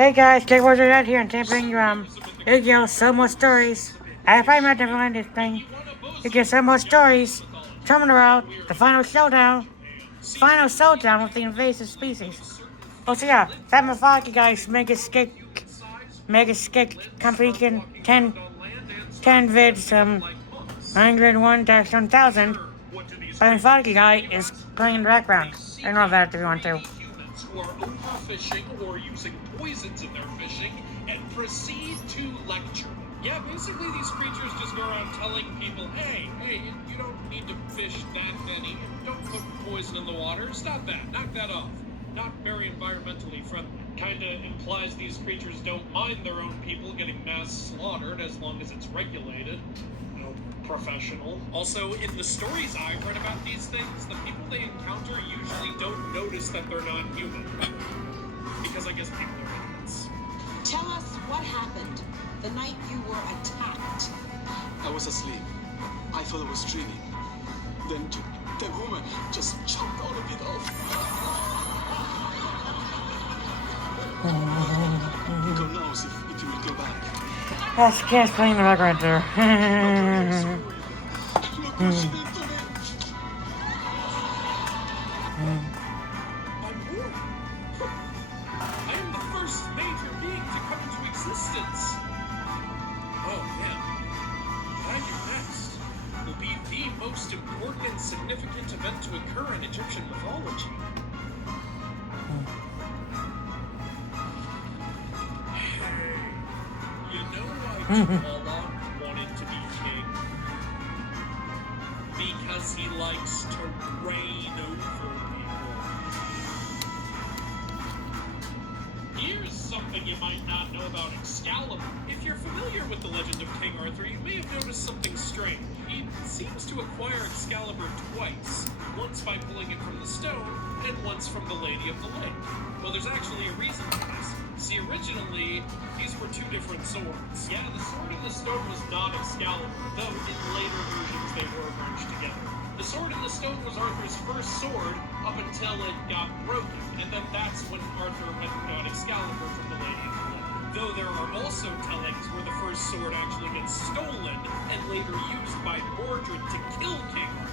Hey guys, Risso Audette here, and today I'm bringing you Yugioh So More Stories. I probably might never end this thing. Yugioh So More Stories. Terminal, the final showdown. Final showdown with the invasive species. Oh, so yeah, that motherfucker guys, Mega Skate completion 10 vids, 901-1000. But motherfucker guy is playing in the background. I know that if you want to. Who are overfishing or using poisons in their fishing and proceed to lecture. Yeah, basically these creatures just go around telling people, hey, you don't need to fish that many. Don't put poison in the water. Stop that. Knock that off. Not very environmentally friendly. Kinda implies these creatures don't mind their own people getting mass slaughtered as long as it's regulated. Professional. Also, in the stories I've read about these things, the people they encounter usually don't notice that they're not human. Because I guess people are idiots. Tell us what happened the night you were attacked. I was asleep. I thought I was dreaming. Then the woman just chopped all of it off. God knows if you will go back. That's Cass playing the background there. I'm here. I am the first major being to come into existence. Oh man. What I do next will be the most important and significant event to occur in Egyptian mythology. Hey, you know why Duel wanted to be king? Because he likes to reign over people. Here's something you might not know about Excalibur. If you're familiar with the legend of King Arthur, you may have noticed something strange. He seems to acquire Excalibur twice. Once by pulling it from the stone, and once from the Lady of the Lake. Well, there's actually a reason for this. See, originally, these were two different swords. Yeah, the sword in the stone was not Excalibur, though in later versions they were merged together. The sword in the stone was Arthur's first sword up until it got broken, and then that's when Arthur had got Excalibur from the Lady of the Lake. Though there are also tellings where the first sword actually gets stolen and later used by Mordred to kill King Arthur.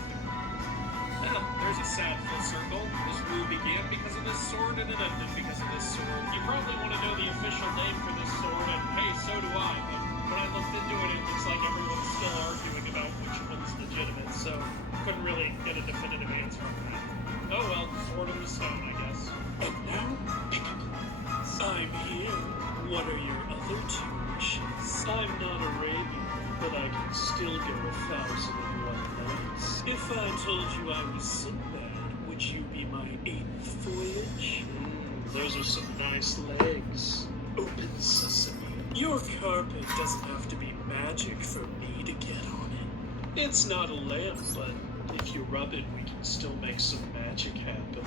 There's a sad full circle. This rule began because of this sword, and it ended because of this sword. You probably want to know the official name for this sword, and hey, so do I, but when I looked into it, it looks like everyone's still arguing about which one's legitimate, so couldn't really get a definitive answer on that. Oh well, sword in the stone, I guess. And now, pick it. I'm here. What are your other two wishes? I'm not Arabian, but I can still go 1,001 nights. If I told you I was Sinbad, would you be my 8th voyage? Those are some nice legs. Open sesame. Your carpet doesn't have to be magic for me to get on it. It's not a lamp, but if you rub it, we can still make some magic happen.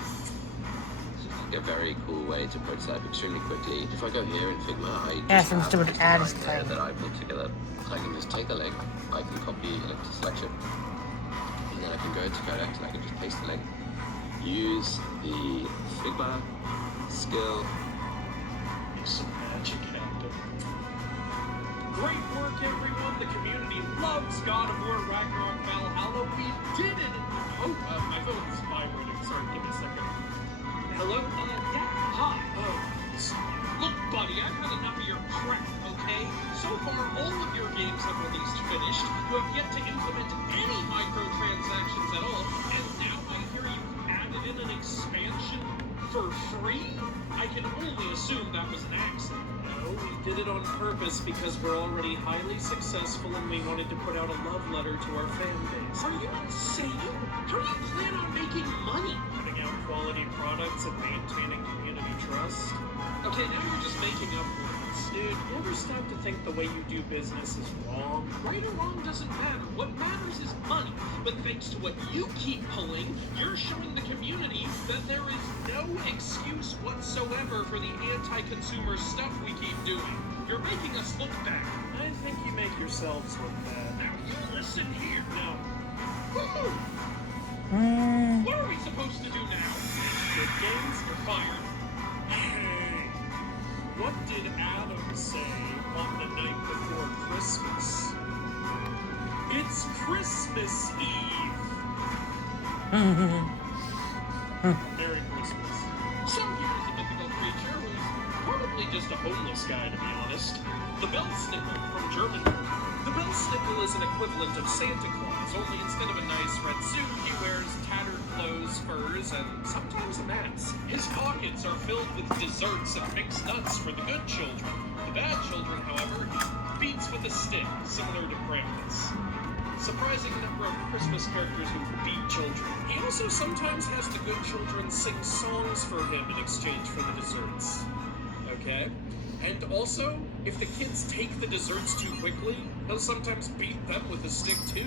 A very cool way to prototype extremely quickly. If I go here in Figma, I Some stupid ad is playing that I put together. I can just take a link, I can copy a link to selection, and then I can go to Codex and I can just paste the link. Use the Figma skill. Make some magic happen. Great work, everyone. The community loves God of War Ragnarok Valhalla. We did it. Oh, my phone is vibrating. Sorry, give me a second. Hello? Yeah. Hi. Look, buddy, I've had enough of your crap, okay? So far, all of your games have released finished. You have yet to implement any microtransactions at all, and now I hear you added in an expansion for free? I can only assume that was an accident. No, we did it on purpose because we're already highly successful and we wanted to put out a love letter to our fan base. Are you insane? How do you plan on making money? Putting out quality products and maintaining community trust? Okay, now you're just making up words. Dude, never stop to think the way you do business is wrong. Right or wrong doesn't matter. What matters is money. But thanks to what you keep pulling, you're showing the community that there is no excuse whatsoever for the anti-consumer stuff we keep doing. You're making us look bad. I think you make yourselves look bad. Now you listen here. No. Woo! What are we supposed to do now? Good games, you're fired. Hey, What did Adam say on the night before Christmas? It's Christmas Eve. Merry Christmas. So here's a mythical creature who's probably just a homeless guy, to be honest. The Bellsnickle from Germany. The Bellsnickle is an equivalent of Santa Claus, only instead of a nice red suit, he wears tattered clothes, furs, and sometimes a mask. His pockets are filled with desserts and mixed nuts for the good children. The bad children, however, he beats with a stick, similar to Krampus. Surprising number of Christmas characters who beat children. He also sometimes has the good children sing songs for him in exchange for the desserts. Okay? And also, if the kids take the desserts too quickly, he'll sometimes beat them with a stick too.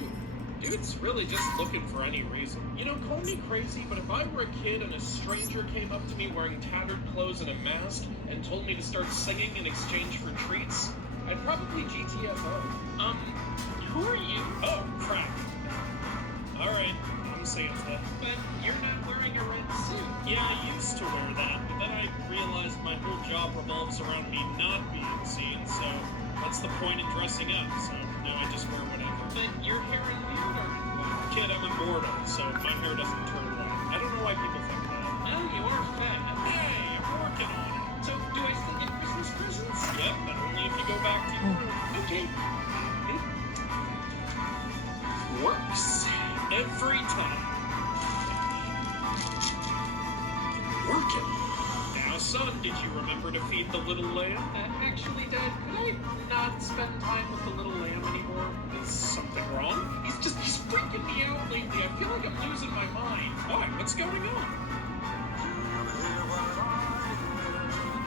Dude's really just looking for any reason. You know, call me crazy, but if I were a kid and a stranger came up to me wearing tattered clothes and a mask and told me to start singing in exchange for treats, I'd probably GTFO. Who are you? Oh, crap. Alright, I'm Santa. But you're not wearing a red suit. Yeah, I used to wear that, but then I realized my whole job revolves around me not being seen, so that's the point in dressing up, so now I just wear whatever. But your hair and beard are white. Kid, I'm immortal, so my hair doesn't turn white. I don't know why people think that. Oh, you are fat. Hey, I'm working on it. So, do I still get Christmas presents? Yep, but only if you go back to your room. Okay. Works every time. Working. Now, son, did you remember to feed the little lamb? Actually, Dad, could I not spend time with the little lamb anymore? Is something wrong? He's freaking me out lately. I feel like I'm losing my mind. Why? What's going on?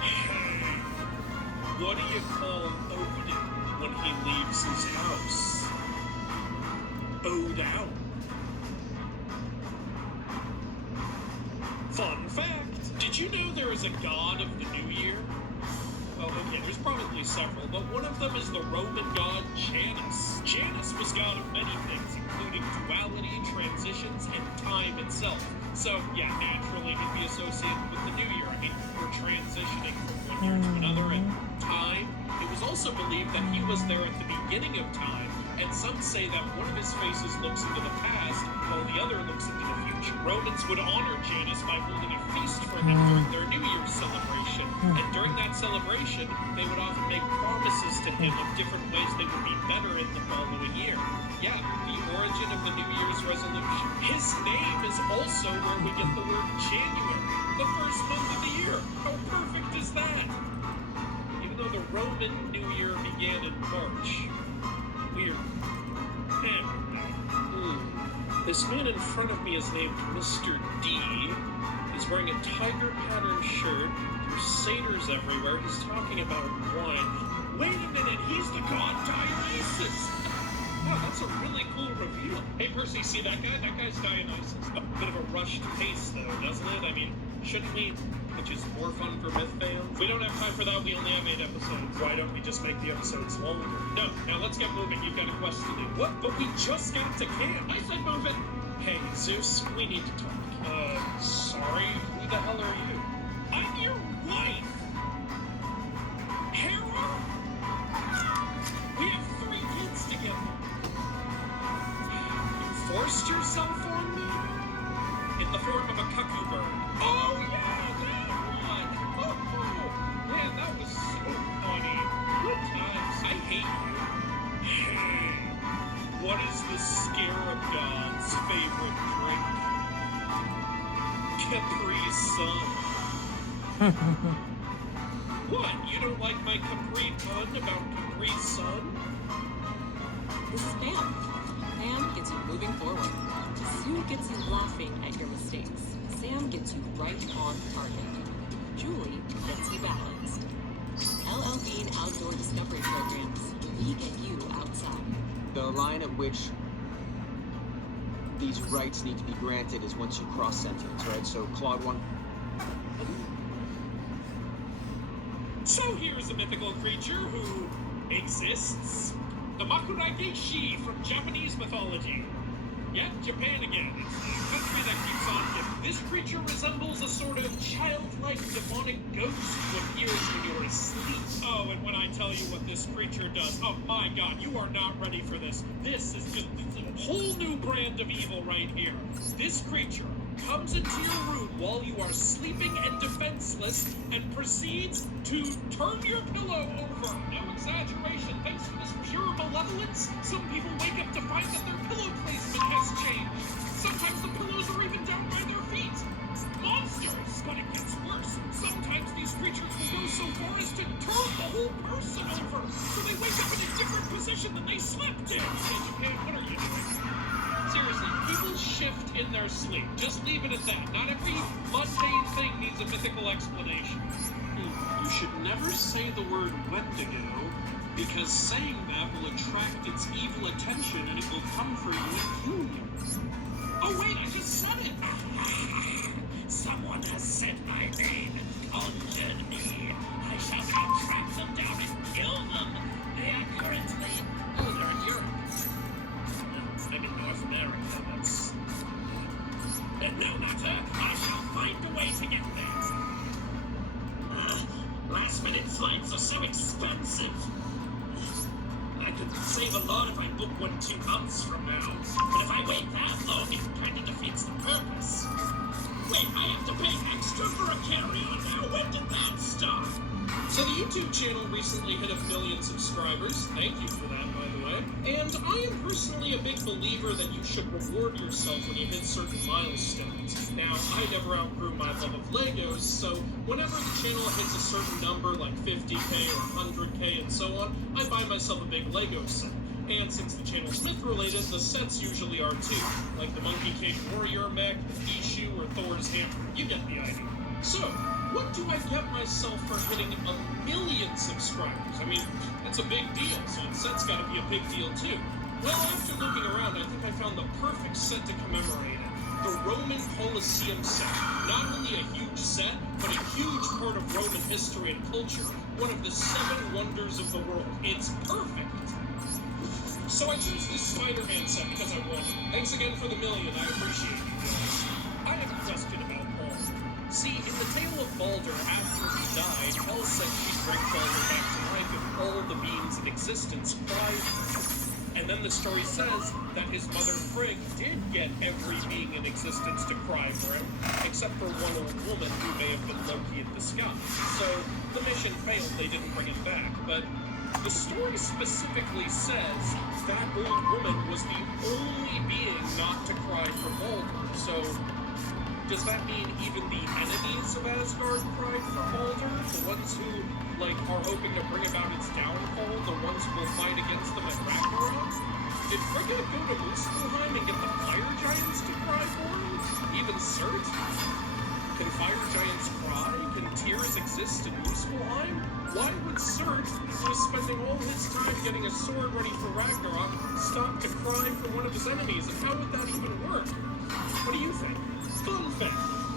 Hey, what do you call Odin when he leaves his house? Showdown. Fun fact, did you know there is a god of the new year? Well, okay, there's probably several, but one of them is the Roman god Janus. Janus was god of many things, including duality, transitions, and time itself. So, yeah, naturally he'd be associated with the new year. I mean, we're transitioning from one year to another, and time. It was also believed that he was there at the beginning of time, and some say that one of his faces looks into the past, while the other looks into the future. Romans would honor Janus by holding a feast for him during their New Year's celebration, and during that celebration, they would often make promises to him of different ways they would be better in the following year. Yeah, the origin of the New Year's resolution. His name is also where we get the word January, the first month of the year. How perfect is that? Even though the Roman New Year began in March. Weird. This man in front of me is named Mr. D. He's wearing a tiger pattern shirt. There's satyrs everywhere. He's talking about wine. Wait a minute, he's the god Dionysus! Wow, that's a really cool reveal. Hey, Percy, see that guy? That guy's Dionysus. A bit of a rushed pace, though, doesn't it? I mean, shouldn't we? Which is more fun for myth fans. We don't have time for that. We only have 8 episodes. Why don't we just make the episodes longer? No, now let's get moving. You've got a quest to do. What? But we just got to camp. I said move it. Hey, Zeus, we need to talk. Sorry? Who the hell are you? I'm your wife! Hera? We have 3 kids together. You forced yourself on me? In the form of a cuckoo bird. Oh, yeah, that one! Oh, man, that was so funny. Good times. I hate you. Hey, what is the scarab god's favorite drink? Capri Sun. What? You don't like my Capri pun about Capri Sun? This is Pam. Pam gets you moving forward. Sue gets you laughing at your mistakes. Sam gets you right on target. Julie gets you balanced. LL Bean Outdoor Discovery Programs. We get you outside. The line at which these rights need to be granted is once you cross sentence, right? So Claude 1. So here's a mythical creature who exists. The Makuraigeshi from Japanese mythology. Yep, Japan again. It's the country that keeps on giving. This creature resembles a sort of childlike demonic ghost who appears when you're asleep. tell you what this creature does. Oh my god, you are not ready for this. This is just a whole new brand of evil right here. This creature comes into your room while you are sleeping and defenseless and proceeds to turn your pillow over. No exaggeration. Thanks for this pure malevolence, some people wake up to find that their pillow placement has changed. Sometimes the pillows are even down by their feet. Monsters! But it gets worse. Sometimes these creatures will go so far as to turn the whole person over, so they wake up in a different position than they slept in. Hey, Japan, what are you doing? Seriously, people shift in their sleep. Just leave it at that. Not every mundane thing needs a mythical explanation. You should never say the word Wendigo, because saying that will attract its evil attention and it will come for you and kill you. Oh wait, I just said it! Someone has said my name and conjured me. I shall now track them down and kill them. They are currently... Oh, they're in Europe. I'm in North America, that's... no matter, I shall find a way to get there. Last-minute flights are so expensive. I could save a lot if I book one 2 months from now. But if I wait that long, it kind of defeats the purpose. Wait, I have to pay extra for a carry-on now? When did that stop? So the YouTube channel recently hit 1 million subscribers. Thank you for that, by the way. And I am personally a big believer that you should reward yourself when you hit certain milestones. Now, I never outgrew my love of Legos, so whenever the channel hits a certain number, like 50k or 100k and so on, I buy myself a big Lego set. And since the channel's myth-related, the sets usually are too, like the Monkey King Warrior mech, Ishu, or Thor's hammer. You get the idea. So, what do I get myself for hitting 1 million subscribers? I mean, that's a big deal, so the set's gotta be a big deal too. Well, after looking around, I think I found the perfect set to commemorate it. The Roman Colosseum set. Not only a huge set, but a huge part of Roman history and culture. One of the 7 wonders of the world. It's perfect. So I chose this Spider-Man set because I wanted. Thanks again for the 1 million, I appreciate you guys. I have a question about Baldur. See, in the tale of Baldur, after he died, Hel said she'd bring Baldur back to life if all the beings in existence cried for him. And then the story says that his mother Frigg did get every being in existence to cry for him, except for one old woman who may have been Loki in disguise. So the mission failed, they didn't bring him back, but the story specifically says that old woman was the only being not to cry for Baldur. So, does that mean even the enemies of Asgard cried for Baldur? The ones who, are hoping to bring about its downfall? The ones who will fight against them at Ragnarok? Did Frigga go to Muspelheim and get the fire giants to cry for him? Even Surt? Can fire giants cry? Can tears exist in Muspelheim? Why would Surt, who was spending all his time getting a sword ready for Ragnarok, stop to cry for one of his enemies? And how would that even work? What do you think? Fun fact.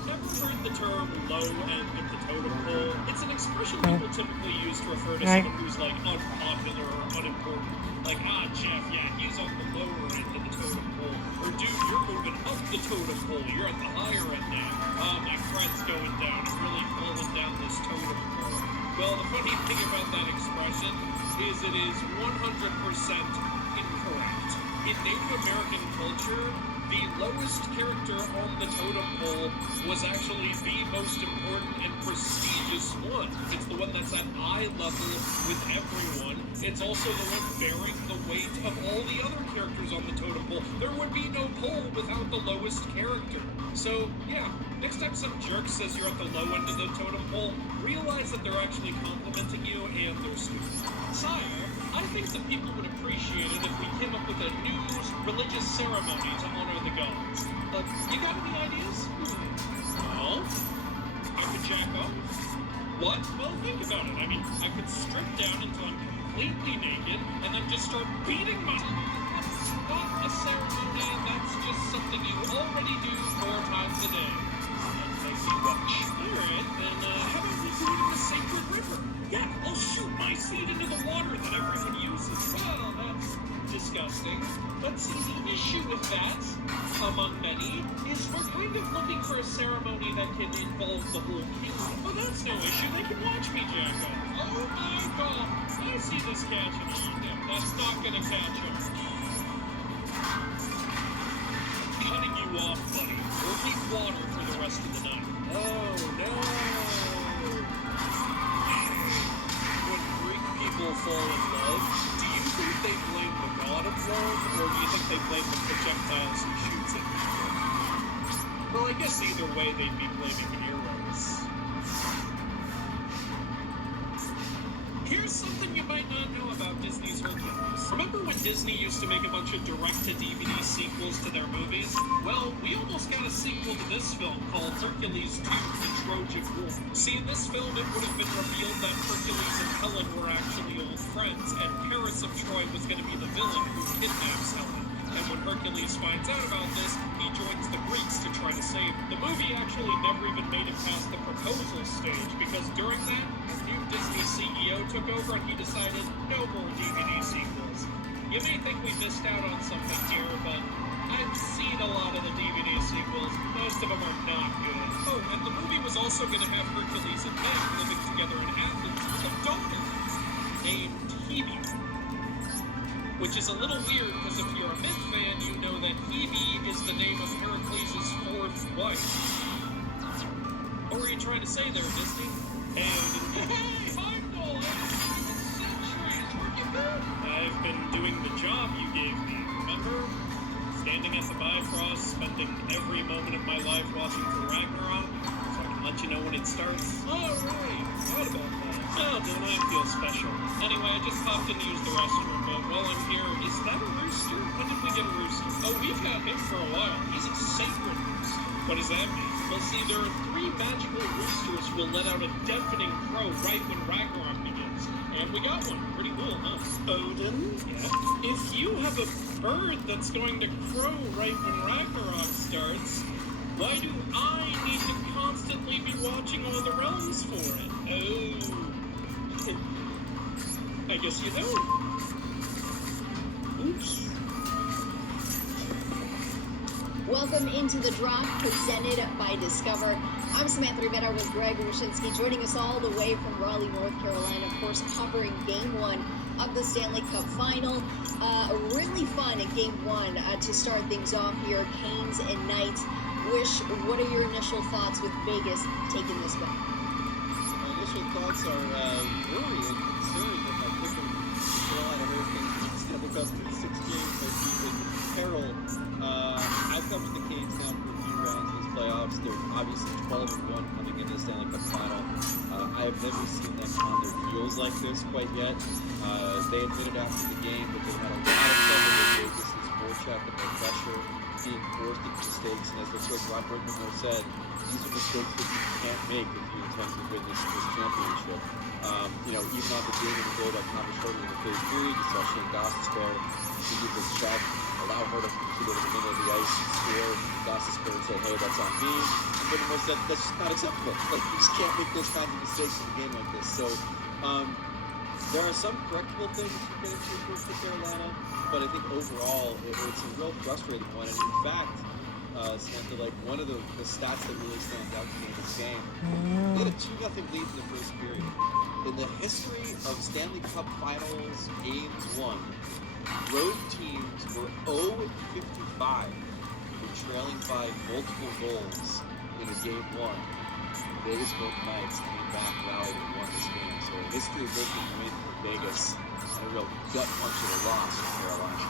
Ever heard the term low end of the totem pole? It's an expression people typically use to refer to someone who's unpopular or unimportant. Like, Jeff, yeah, he's on the lower end of the totem pole. Or, dude, you're moving up the totem pole. You're at the higher end now. My friend's going down. He's really falling down this totem pole. Well, the funny thing about that expression is it is 100% incorrect. In Native American culture, the lowest character on the totem pole was actually the most important and prestigious one. It's the one that's at eye level with everyone. It's also the one bearing the weight of all the other characters on the totem pole. There would be no pole without the lowest character. So, yeah, next time some jerk says you're at the low end of the totem pole, realize that they're actually complimenting you and they're stupid. Sire, I think the people would appreciate it if we came up with a new religious ceremony to honor the gods. You got any ideas? Well, I could jack off. What? Well, think about it. I mean, I could strip down until I'm completely naked and then just start beating my... That's not a ceremony, that's just something you already do 4 times a day. Makes you watch. Alright, then how about we do it in the sacred river? Yeah, I'll shoot my seed into the water that everyone uses. Well, that's disgusting. But see, the issue with that, among many, is we're kind of looking for a ceremony that can involve the whole kingdom. Well, that's no issue. They can watch me jack off. Oh my god! I catching on. No, that's not gonna catch on. Cutting you off, buddy. We'll need water for the rest of the night. Oh, no. When Greek people fall in love, do you think they blame the god of love, or do you think they blame the projectiles he shoots at people? Well, I guess either way they'd be blaming Eros. Here's something you might not know about Disney's Hercules. Remember when Disney used to make a bunch of direct-to-DVD sequels to their movies? Well, we almost got a sequel to this film called Hercules 2: The Trojan War. See, in this film it would have been revealed that Hercules and Helen were actually old friends, and Paris of Troy was going to be the villain who kidnaps Helen. And when Hercules finds out about this, he joins the Greeks to try to save her. The movie actually never even made it past the proposal stage, because during that, a new Disney CEO took over and he decided no more DVD sequels. You may think we missed out on something here, but I've seen a lot of the DVD sequels. Most of them are not good. Oh, and the movie was also going to have Hercules and Meg living together in Athens with a daughter named Hebe. Which is a little weird, because if you're a myth fan, you know that Hebe is the name of Heracles' fourth wife. What were you trying to say there, Disney? Hey, Heimdall! Centuries, where'd you been? I've been doing the job you gave me, remember? Standing at the Bifrost, spending every moment of my life watching for Ragnarok, so I can let you know when it starts. Oh, right. What about that? Oh, don't I feel special? Anyway, I just popped in to use the restroom, but while I'm here, is that a rooster? When did we get a rooster? Oh, we've had him for a while. He's a sacred rooster. What does that mean? Well, see, there are 3 magical roosters who will let out a deafening crow right when Ragnarok begins. And we got one. Pretty cool, huh? Odin? Yeah? If you have a bird that's going to crow right when Ragnarok starts, why do I need to constantly be watching all the realms for it? Oh. I guess you don't. Oops. Welcome into the drop presented by Discover. I'm Samantha Rivera with Greg Rushinsky, joining us all the way from Raleigh, North Carolina, of course, covering Game 1 of the Stanley Cup Final. Really fun at Game 1 to start things off here, Canes and Knights. Wish, what are your initial thoughts with Vegas taking this one? My initial thoughts are worried and concerned that my pick of Carolina Hurricanes Stanley Cup 6 games might be in peril. I've covered the Canes now for a few rounds in these playoffs. They're obviously 12-1 coming into the Stanley Cup Final. I have never seen them on their heels like this quite yet. They admitted after the game that they had a lot of trouble with Vegas' forecheck and their pressure, being forced into mistakes. And as the coach Rob Brittenmore said, these are mistakes that you can't make if you intend to win this championship. Even on the game of the goal by Thomas Hertl in the third period, you saw Shane Gostisbehere continue this check, allow Hertl to go to the middle of the ice, score. Gostisbehere said, hey, that's on me. And Brittenmore said, that's just not acceptable. Like, you just can't make those kinds of mistakes in a game like this. So, there are some correctable things you can improve for Carolina, but I think overall, it's a real frustrating one. And in fact, Samantha, like one of the stats that really stands out to me in this game, they had a 2-0 lead in the first period. In the history of Stanley Cup Finals Games 1, road teams were 0-55 when trailing by multiple goals in a Game 1. Vegas Golden Knights came back, rallied, and won this game. So a history-breaking win for Vegas and a real gut punch of a loss for Carolina.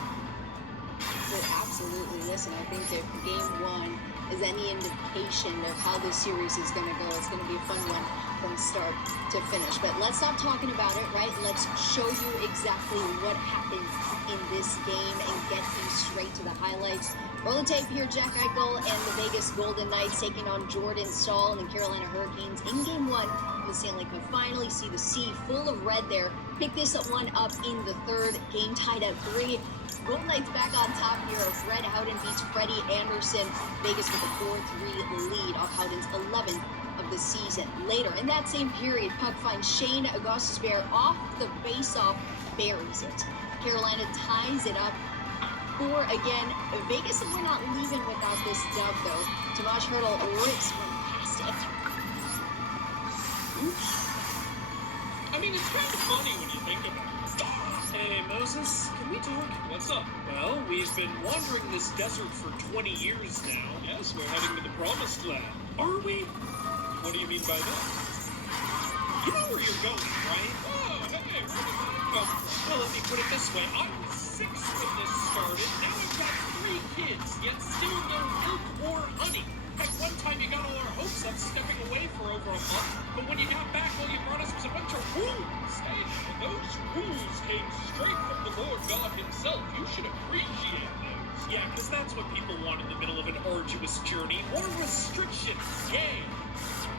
Well, absolutely. Listen, I think if Game 1 is any indication of how this series is going to go, it's going to be a fun one from start to finish. But let's stop talking about it, right? Let's show you exactly what happened in this game and get you straight to the highlights. Roll the tape here, Jack Eichel and the Vegas Golden Knights taking on Jordan Staal and the Carolina Hurricanes in Game 1 of the Stanley Cup Final. You see the sea full of red there. Pick this one up in the third. Game tied at 3. Golden Knights back on top here. Fred Howden beats Freddie Anderson. Vegas with a 4-3 lead off Howden's 11th of the season. Later, in that same period, puck finds Shane Gostisbehere off the face-off, buries it. Carolina ties it up 4 again. Vegas we're not leaving without this dub, though. Thomas Hertl rips one past it. Oops. I mean, it's kind of funny when you think about it. Hey, Moses, can we talk? What's up? Well, we've been wandering this desert for 20 years now. Yes, we're heading to the promised land. Are we? What do you mean by that? You know where you're going, right? Oh, hey, where did that come from? Well, let me put it this way. I was 6 when this started. Now I've got 3 kids, yet still no milk or honey. Heck, one time you got all our hopes up stepping away for over a month, but when you got back, all you brought us was a bunch of rules. Hey, and those rules came straight from the Lord God himself. You should appreciate those. Yeah, because that's what people want in the middle of an arduous journey. More restrictions. Yay.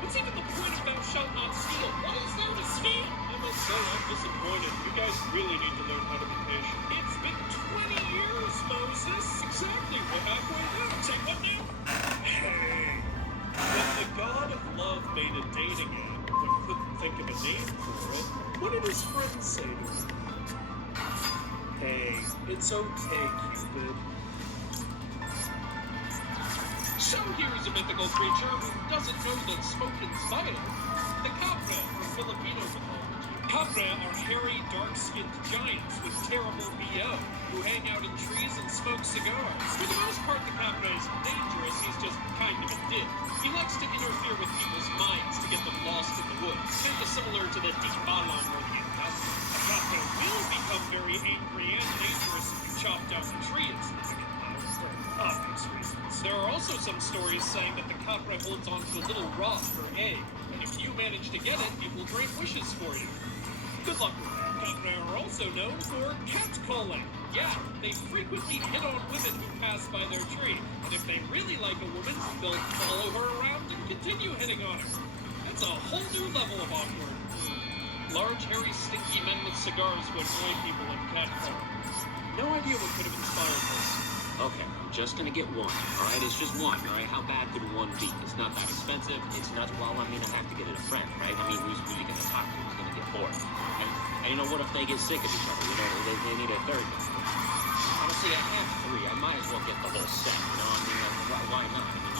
What's even the point of thou shalt not steal? What is there to steal? I must say, I'm disappointed. You guys really need to learn how to be patient. It's been 20 years, Moses. Exactly. We're halfway there. Say what now? Hey. When the god of love made a dating app, but couldn't think of a name for it, what did his friends say to him? Hey, it's okay, Cupid. So here's a mythical creature who doesn't know that smoking's vital. The capra, or Filipino mythology. Capra are hairy, dark-skinned giants with terrible BO who hang out in trees and smoke cigars. For the most part, the capra isn't dangerous, he's just kind of a dick. He likes to interfere with people's minds to get them lost in the woods, kind of similar to the Tikbalang or the Invasive. A capra will become very angry and dangerous if you chop down the tree it's living in, though, for obvious reasons. There are also some stories saying that the capra holds onto a little rock or egg, and if you manage to get it, it will grant wishes for you. Good luck with that. Capra are also known for catcalling. Yeah, they frequently hit on women who pass by their tree, and if they really like a woman, they'll follow her around and continue hitting on her. That's a whole new level of awkward. Large, hairy, stinky men with cigars who annoy people and catcall. No idea what could have inspired this. Okay, I'm just gonna get one, alright? It's just one, alright? How bad could one be? It's not that expensive. It's not, well, I mean, I have to get it a friend, right? I mean, who's you gonna talk to? Who's gonna get bored? And you know, what if they get sick of each other? You know, they need a third one. Honestly, I have 3. I might as well get the whole set, you know? I mean, why not? I mean,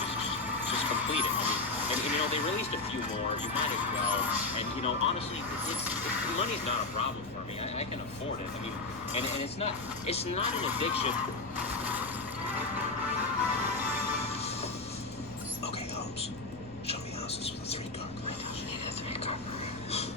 just complete it. I mean, and you know, they released a few more. You might as well. And, you know, honestly, money's not a problem for me. I can afford it. I mean, and it's not an addiction. Okay, Holmes. Show me houses with a 3-car garage. You need a 3-car garage.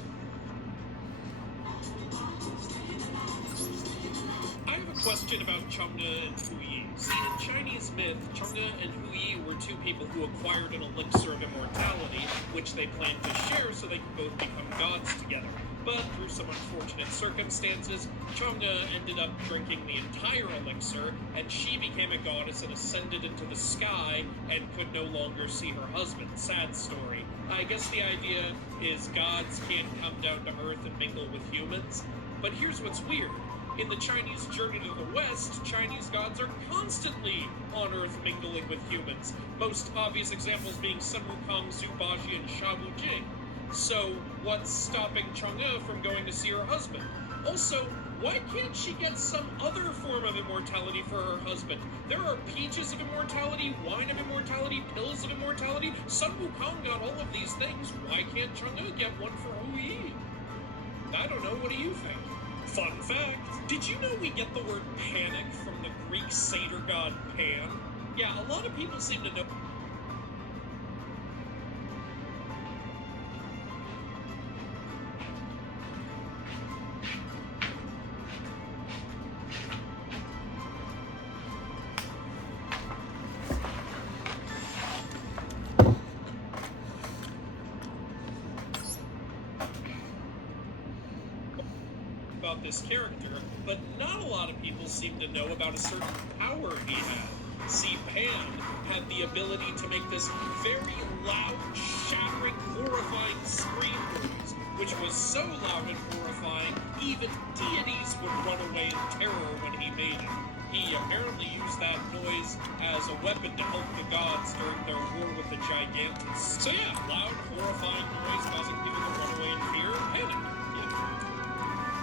I have a question about Chang'e and Huyi. See, in Chinese myth, Chang'e and Huyi were 2 people who acquired an elixir of immortality, which they planned to share so they could both become gods together. But through some unfortunate circumstances, Chang'e ended up drinking the entire elixir, and she became a goddess and ascended into the sky and could no longer see her husband. Sad story. I guess the idea is gods can't come down to Earth and mingle with humans. But here's what's weird. In the Chinese journey to the West, Chinese gods are constantly on Earth mingling with humans. Most obvious examples being Sun Wukong, Zhu Baji, and Sha Wujing. So, what's stopping Chang'e from going to see her husband? Also, why can't she get some other form of immortality for her husband? There are peaches of immortality, wine of immortality, pills of immortality. Sun Wukong got all of these things. Why can't Chang'e get one for Huyi? I don't know. What do you think? Fun fact, did you know we get the word panic from the Greek satyr god Pan? Yeah, a lot of people seem to know. About this character, but not a lot of people seem to know about a certain power he had. See, Pan had the ability to make this very loud, shattering, horrifying scream noise, which was so loud and horrifying, even deities would run away in terror when he made it. He apparently used that noise as a weapon to help the gods during their war with the Gigantes. So yeah, loud, horrifying noise causing people to run away in fear and panic.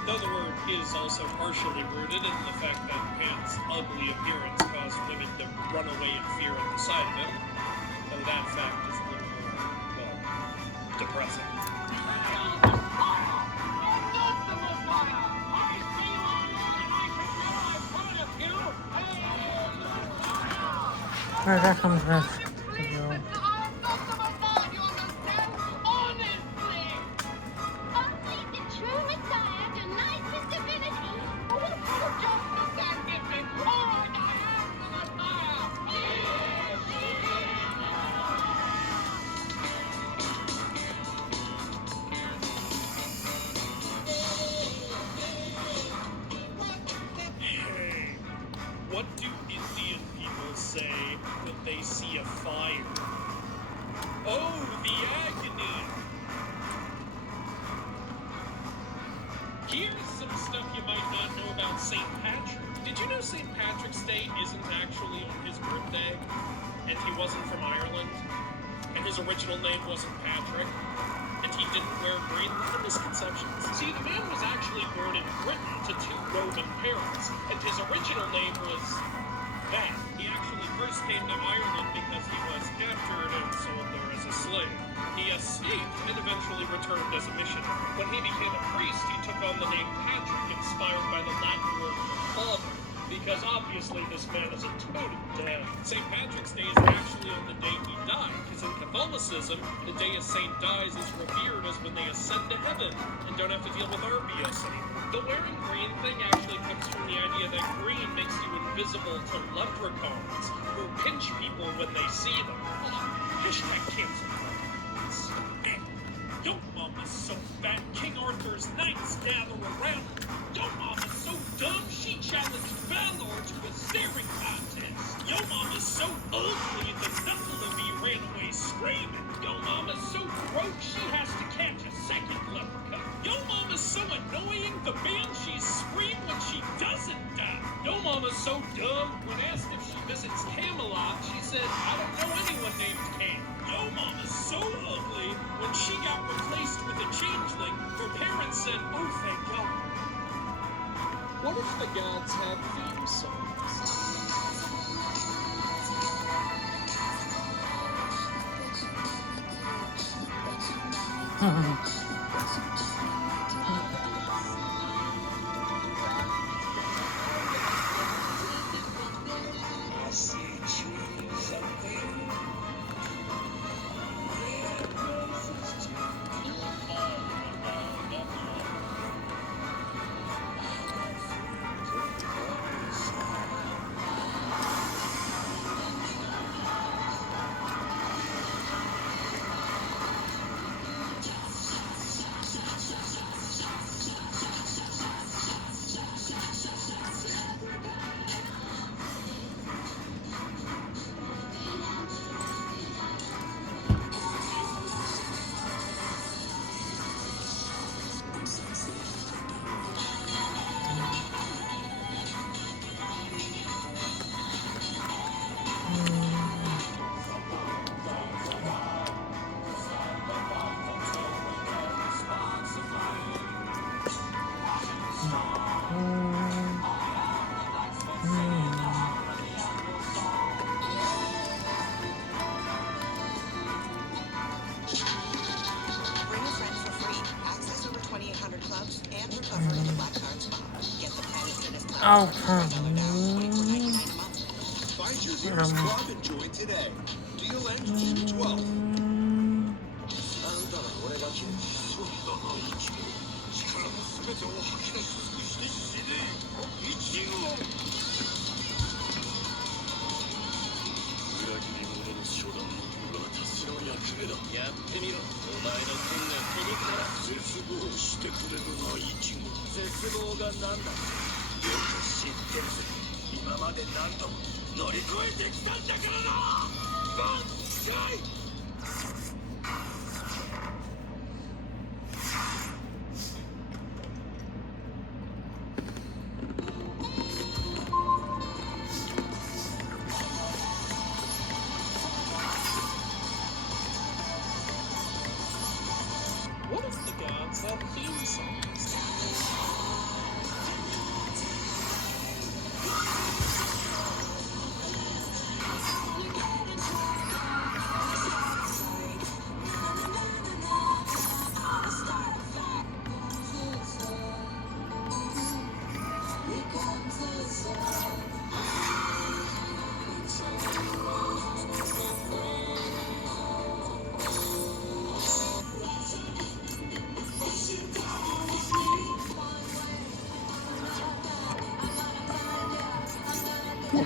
Though the word is also partially rooted in the fact that Pan's ugly appearance caused women to run away in fear at the sight of him, though that fact is a little more, well, depressing. I see you on Alright, that comes with Yugioh. Hey, what do Indian people say when they see a fire? Oh, the agony! Here's some stuff you might not know about St. Patrick. Did you know St. Patrick's Day isn't actually on his birthday? And he wasn't from Ireland? And his original name wasn't Patrick? And he didn't wear green? What a misconception. See, the man was actually born in Britain to two Roman parents, and his original name was that. He actually first came to Ireland because he was captured and sold there as a slave. He escaped and eventually returned as a missionary. When he became a priest, he took on the name Patrick, inspired by the Latin word for father, because obviously this man is a total dad. St. Patrick's Day is actually on the day he died, because in Catholicism, the day a saint dies is revered as when they ascend to heaven and don't have to deal with our BS anymore. The wearing green thing actually comes from the idea that green makes you invisible to leprechauns, who pinch people when they see them. Hashtag cancel. Yo mama's so fat, King Arthur's knights gather around. Yo mama's so dumb, she challenged Balor to a staring contest. Yo mama's so ugly, the Knuckleby ran away screaming. Yo mama's so broke, she has to catch a second leprechaun. Yo mama's so annoying, the banshees scream when she doesn't die. Yo mama's so dumb, when asked if she visits Camelot, she said, I don't know anyone named Cam. Yo mama's so ugly, when she got replaced with a changeling, her parents said, oh thank God. What if the gods had theme songs? Oh, Find your nearest club and join today. Deal ends June 12th. What if the gods had theme songs? Why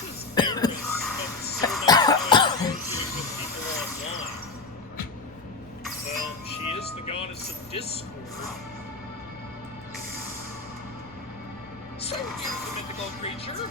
does Eris spend so much time arguing with people online? Well, she is the goddess of Discord. So here's the mythical creature who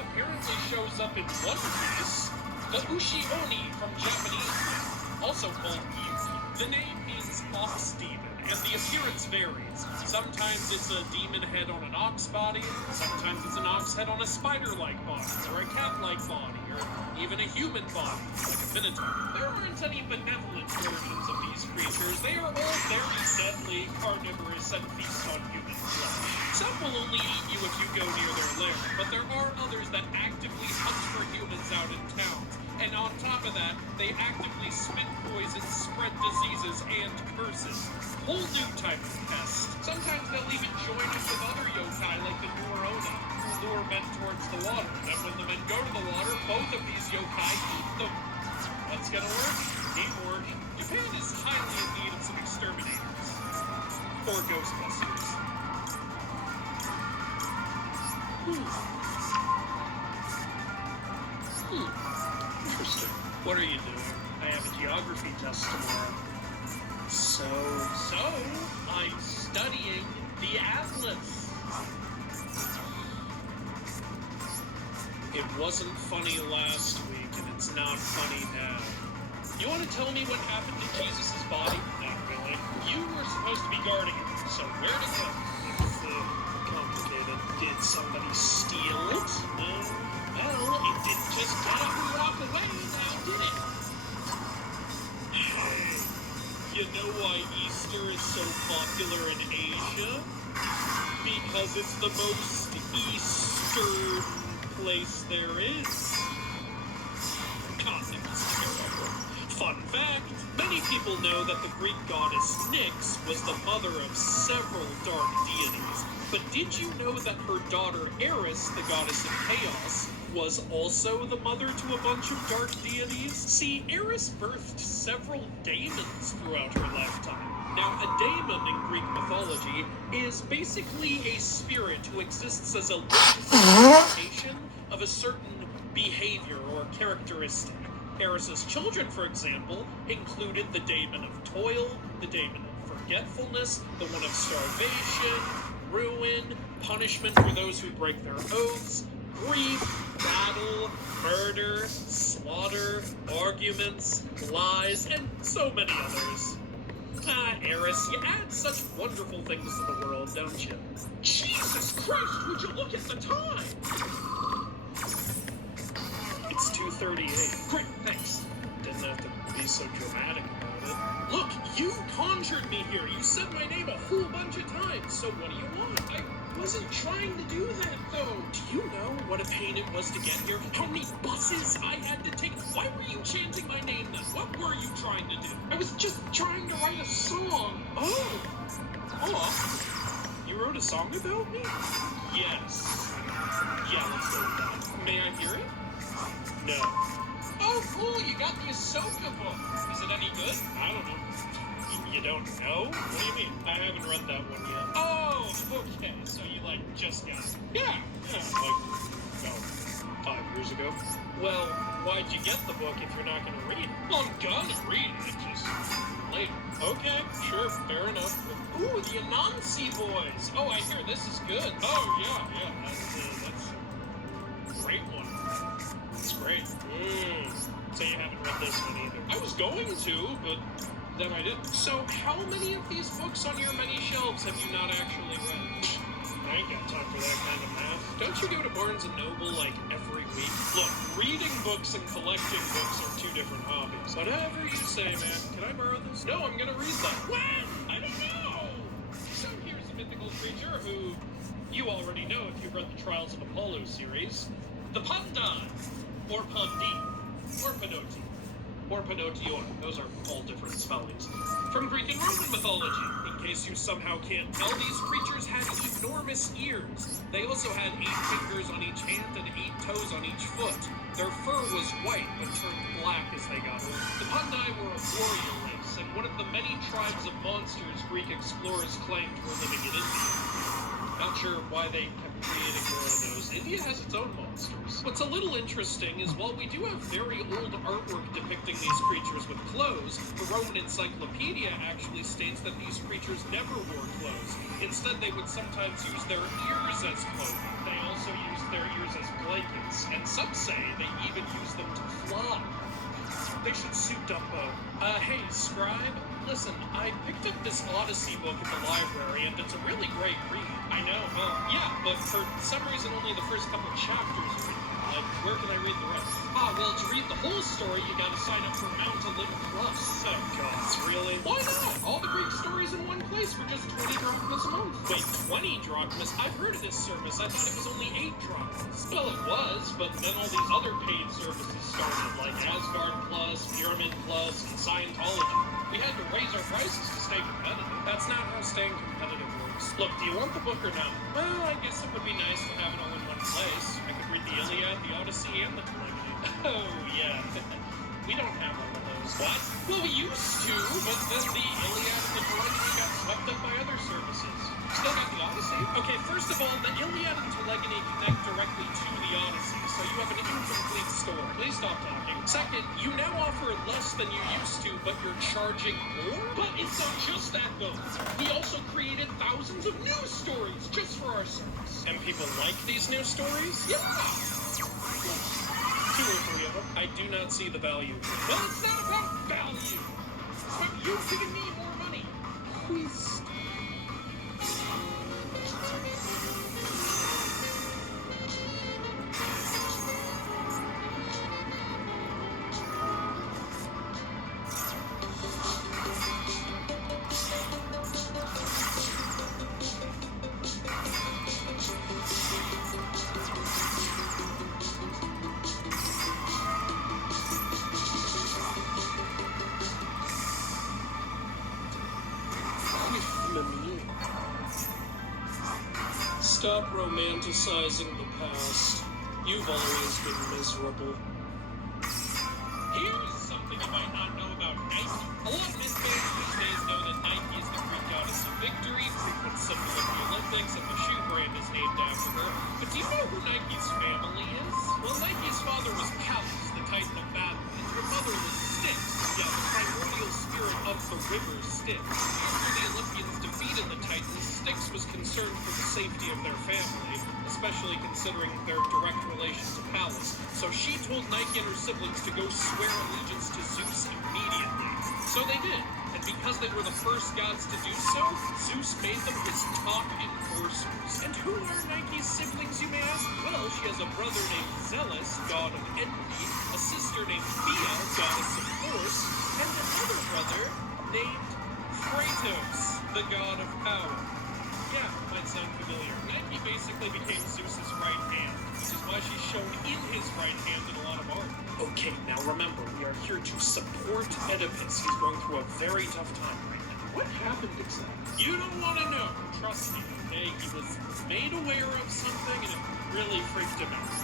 apparently shows up in One Piece, the Ushi-Oni from Japanese myth, also called Yuki. The name means ox demon, and the appearance varies. Sometimes it's a demon head on an ox body, sometimes it's an ox head on a spider-like body, or a cat-like body, or even a human body, like a minotaur. There aren't any benevolent versions of these creatures. They are all very deadly, carnivorous, and feast on human flesh. Some will only eat you if you go near their lair, but there are others that actively hunt for humans out in towns. And on top of that, they actively spit poison, spread diseases, and curses. Whole new type of pest. Sometimes they'll even join up with other yokai like the Nuorona, who lure men towards the water. And when the men go to the water, both of these yokai eat them. What's gonna work? Teamwork. Japan is highly in need of some exterminators. Or Ghostbusters. Interesting. What are you doing? I have a geography test tomorrow. So I'm studying the atlas. It wasn't funny last week, and it's not funny now. You want to tell me what happened to Jesus' body? Not really. You were supposed to be guarding it, so where'd it go? It's complicated. Did somebody steal it? No. Well, it didn't just get up and walk away, now did it? Hey, you know why Easter is so popular in Asia? Because it's the most Eastern place there is. God, it was terrible. Fun fact, many people know that the Greek goddess Nyx was the mother of several dark deities. But did you know that her daughter Eris, the goddess of chaos, was also the mother to a bunch of dark deities? See, Eris birthed several daemons throughout her lifetime. Now, a daemon in Greek mythology is basically a spirit who exists as a representation of a certain behavior or characteristic. Eris's children, for example, included the daemon of toil, the daemon of forgetfulness, the one of starvation, ruin, punishment for those who break their oaths, grief, battle, murder, slaughter, arguments, lies, and so many others. Eris, you add such wonderful things to the world, don't you? Jesus Christ, would you look at the time? It's 2:38. Great, thanks. Didn't have to be so dramatic about it. Look, you conjured me here. You said my name a whole bunch of times, so what do you want? I wasn't trying to do that, though. Do you know what a pain it was to get here? How many buses I had to take? Why were you chanting my name then? What were you trying to do? I was just trying to write a song. Oh. You wrote a song about me? Yes. Yeah, let's go with that. May I hear it? No. Oh, cool, you got the Ahsoka book. Is it any good? I don't know. You don't know? What do you mean? I haven't read that one yet. Oh, okay, so you, just got it. Yeah, about 5 years ago. Well, why'd you get the book if you're not gonna read it? Well, I'm gonna read it, just later. Okay, sure, fair enough. Ooh, the Anansi boys. Oh, I hear this is good. Oh, yeah, that's a great one. It's great. So you haven't read this one either. I was going to, but then I didn't. So how many of these books on your many shelves have you not actually read? I ain't got time for that kind of math. Don't you go to Barnes & Noble like every week? Look, reading books and collecting books are two different hobbies. Whatever you say, man. Can I borrow this? No, I'm gonna read that. When? I don't know! So here's a mythical creature who you already know if you've read the Trials of Apollo series. The Pandan, or Pandi, or Pinocchio, or Pinocchio. Those are all different spellings. From Greek and Roman mythology. In case you somehow can't tell, these creatures had enormous ears. They also had 8 fingers on each hand and 8 toes on each foot. Their fur was white, but turned black as they got older. The Pandai were a warrior race, and one of the many tribes of monsters Greek explorers claimed were living in India. Not sure why they kept creating more of those. India has its own monsters. What's a little interesting is while we do have very old artwork depicting these creatures with clothes, the Roman Encyclopedia actually states that these creatures never wore clothes. Instead, they would sometimes use their ears as clothing. They also used their ears as blankets, and some say they even used them to fly. They should suit up, hey, scribe, listen, I picked up this Odyssey book at the library, and it's a really great read. I know, yeah, but for some reason only the first couple chapters are in. Where can I read the rest? Well, to read the whole story, you gotta sign up for Mount Olymp Plus. Oh, gods, really? Why not? All the Greek stories in one place for just 20 drachmas a month. Wait, 20 drachmas? I've heard of this service. I thought it was only 8 drachmas. Well, it was, but then all these other paid services started, like Asgard Plus, Pyramid Plus, and Scientology. We had to raise our prices to stay competitive. That's not how staying competitive works. Look, do you want the book or not? Well, I guess it would be nice to have it all in one place. I could read the Iliad, the Odyssey, and the Telegony. Oh, yeah. We don't have all of those. What? Well, we used to, but then the Iliad and the Telegony got swept up by other services. Still got the Odyssey? Okay, first of all, the Iliad and Telegony connect directly to the Odyssey, so you have an incomplete story. Please stop talking. Second, you now offer less than you used to, but you're charging more? But it's not just that, though. We also created thousands of new stories just for our service. And people like these new stories? Yeah! 2 or 3 of them. I do not see the value. Well, it's not about value. It's about you giving me more money. Please. Stop romanticizing the past. You've always been miserable. Here's something you might not know about Nike. A lot of myth fans these days know that Nike is the Greek goddess of victory, frequent symbol of the Olympics, and the shoe brand is named after her. But do you know who Nike's family is? Well, Nike's father was Pallas, the titan of battle, and her mother was Styx, the primordial spirit of the river Styx. After the Olympians defeated the Titans, Styx was concerned for the safety of their family, especially considering their direct relation to Pallas. So she told Nike and her siblings to go swear allegiance to Zeus immediately. So they did, and because they were the first gods to do so, Zeus made them his top enforcers. And who are Nike's siblings, you may ask? Well, she has a brother named Zealous, god of envy, a sister named Thea, goddess of force, and another brother named Kratos, the god of power. Yeah, might sound familiar. Nike basically became Zeus's right hand, which is why she's shown in his right hand in a lot of art. Okay, now remember, we are here to support Oedipus. He's going through a very tough time right now. What happened exactly? You don't want to know. Trust me, okay? He was made aware of something, and it really freaked him out.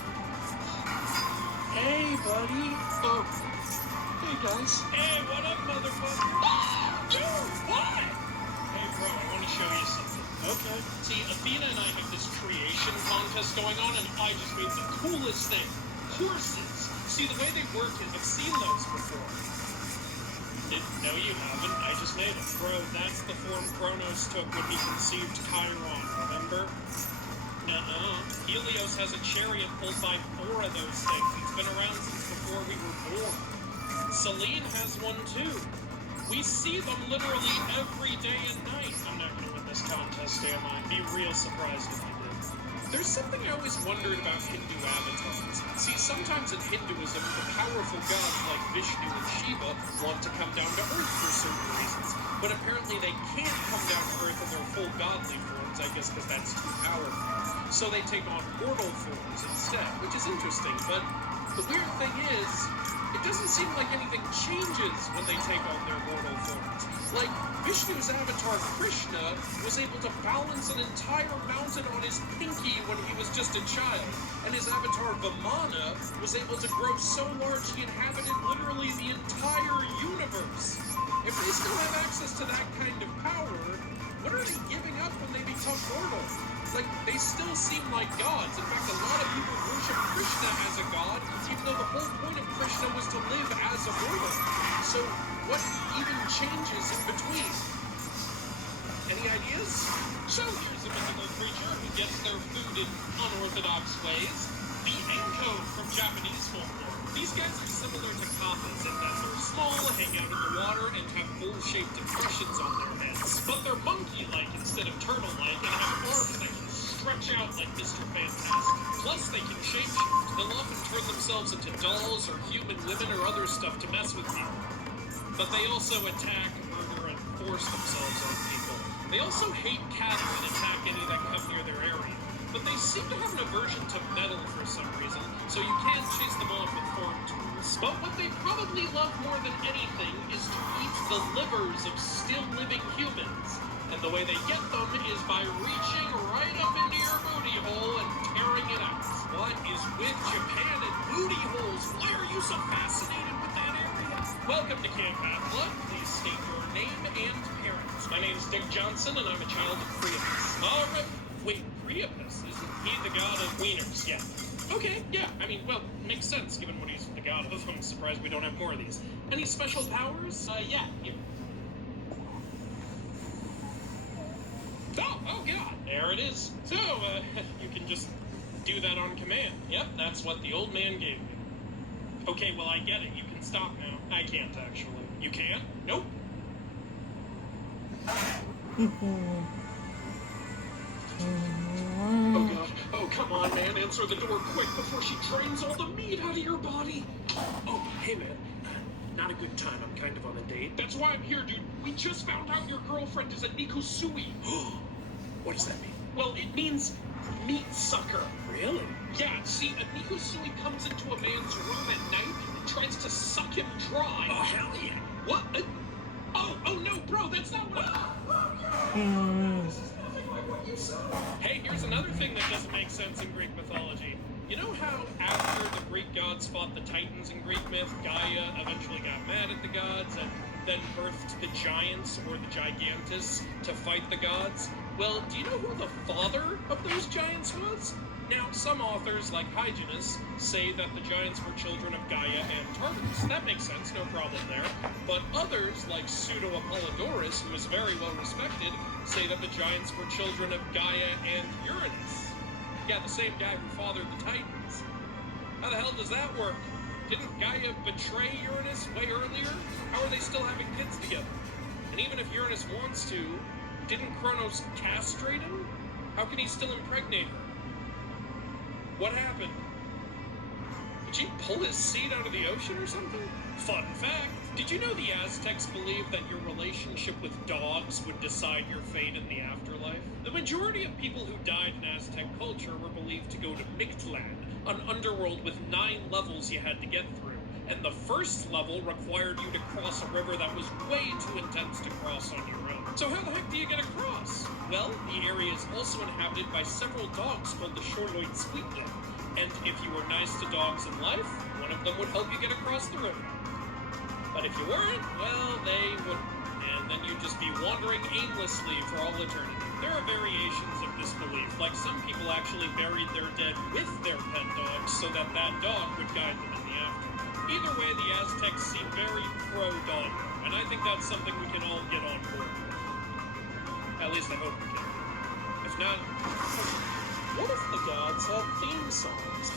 Hey, buddy. Oh. Hey, guys. Hey, what up, motherfucker? Ah! Dude, what? Hey, bro, I want to show you something. Okay. See, Athena and I have this creation contest going on, and I just made the coolest thing. Horses. See, the way they work is I've seen those before. No, you haven't. I just made them. Bro, that's the form Kronos took when he conceived Chiron, remember? Nuh-uh. Helios has a chariot pulled by 4 of those things. It's been around since before we were born. Selene has one, too. We see them literally every day and night. I'm not going to win this contest, am I? Be real surprised if you do. There's something I always wondered about Hindu avatars. See, sometimes in Hinduism, the powerful gods like Vishnu and Shiva want to come down to Earth for certain reasons, but apparently they can't come down to Earth in their full godly forms, I guess because that's too powerful. So they take on mortal forms instead, which is interesting, but the weird thing is, it doesn't seem like anything changes when they take on their mortal forms. Like, Vishnu's avatar Krishna was able to balance an entire mountain on his pinky when he was just a child, and his avatar Vamana was able to grow so large he inhabited literally the entire universe. If they still have access to that kind of power, what are they giving up when they become mortal? Like, they still seem like gods. In fact, a lot of people worship Krishna as a god, even though the whole point of Krishna was to live as a mortal. So, what even changes in between? Any ideas? So here's a mythical creature who gets their food in unorthodox ways. The Enko from Japanese folklore. These guys are similar to kappas in that they're small, hang out in the water, and have bowl-shaped depressions on their heads. But they're monkey-like instead of turtle-like, and have arms that can stretch out like Mr. Fantastic. Plus, they can shapeshift. They'll often turn themselves into dolls or human women or other stuff to mess with people. But they also attack, murder, and force themselves on people. They also hate cattle and attack any that come near their area. But they seem to have an aversion to metal for some reason, so you can't chase them off with farm tools. But what they probably love more than anything is to eat the livers of still living humans. And the way they get them is by reaching right up into your booty hole and tearing it out. What is with Japan and booty holes? Why are you so fascinated with that area? Welcome to Camp Half-Blood. Please state your name and parents. My name's Dick Johnson, and I'm a child of Priapus. Alright. Wait, Priapus? Isn't he the god of wieners? Yeah. Okay, yeah, I mean, well, makes sense given what he's the god of. I'm surprised we don't have more of these. Any special powers? Yeah. Oh god, there it is. So, you can just do that on command. Yep, that's what the old man gave me. Okay, well, I get it. You can stop now. I can't, actually. You can't? Nope. Oh god. Oh, come on, man. Answer the door quick before she drains all the meat out of your body. Oh, hey, man. Not a good time. I'm kind of on a date. That's why I'm here, dude. We just found out your girlfriend is a Nikusui. What does that mean? Well, it means meat sucker. Really? Yeah, see, a Nikusui comes into a man's room at night and tries to suck him dry. Oh, hell yeah. What? Oh no, bro, that's not what This is nothing like what you said. Hey, here's another thing that doesn't make sense in Greek mythology. You know how after the Greek gods fought the Titans in Greek myth, Gaia eventually got mad at the gods and then birthed the giants, or the gigantes, to fight the gods? Well, do you know who the father of those giants was? Now, some authors, like Hyginus, say that the giants were children of Gaia and Tartarus. That makes sense, no problem there. But others, like Pseudo-Apollodorus, who is very well respected, say that the giants were children of Gaia and Uranus. Yeah, the same guy who fathered the Titans. How the hell does that work? Didn't Gaia betray Uranus way earlier? How are they still having kids together? And even if Uranus wants to, didn't Kronos castrate him? How can he still impregnate her? What happened? Did she pull his seed out of the ocean or something? Fun fact, did you know the Aztecs believed that your relationship with dogs would decide your fate in the afterlife? The majority of people who died in Aztec culture were believed to go to Mictlan, an underworld with 9 levels you had to get through. And the first level required you to cross a river that was way too intense to cross on your own. So how the heck do you get across? Well, the area is also inhabited by several dogs called the Shorloid Sweetlet. And if you were nice to dogs in life, one of them would help you get across the river. But if you weren't, well, they wouldn't. And then you'd just be wandering aimlessly for all eternity. There are variations of this belief, like some people actually buried their dead with their pet dogs so that that dog would guide them in the afterlife. Either way, the Aztecs seem very pro-dog, and I think that's something we can all get on board with. At least I hope we can. If not, what if the gods had theme songs?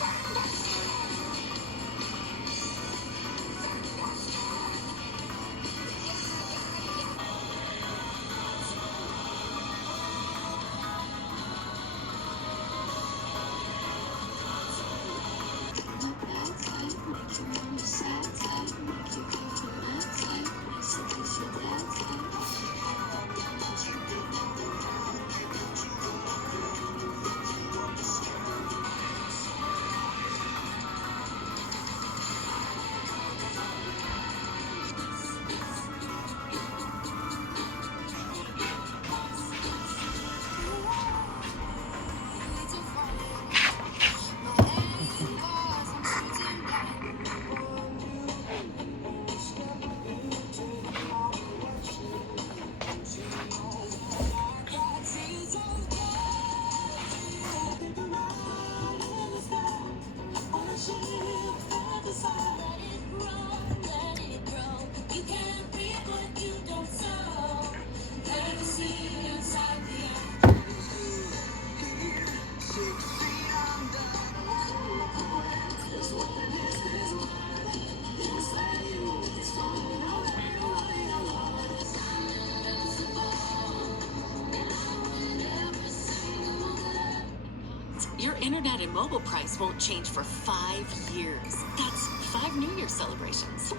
Internet and mobile price won't change for 5 years. That's 5 New Year celebrations,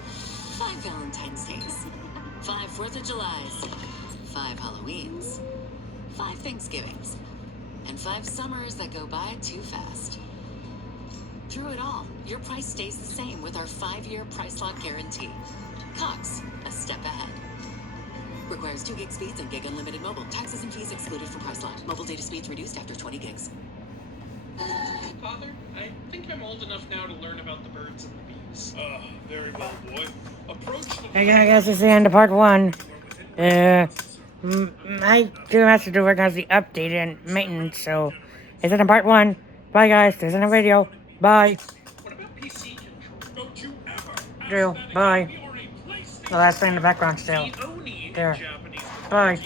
5 Valentine's Days, 5 4th of Julys, 5 Halloweens, 5 Thanksgivings, and 5 summers that go by too fast. Through it all, your price stays the same with our 5-year price lock guarantee. Cox, a step ahead. Requires 2 gig speeds and gig unlimited mobile. Taxes and fees excluded from price lock. Mobile data speeds reduced after 20 gigs. Father, I think I'm old enough now to learn about the birds and the bees. Very well, boy. Approach the I guess this is the end of part 1. I do have to do work on the update and maintenance, so it's in part 1. Bye guys, there's another video. Bye. What about PC control? Don't you ever ask Drew, that bye. again. You're a PlayStation The last thing in the background still. The Oni in There. Japanese. Bye.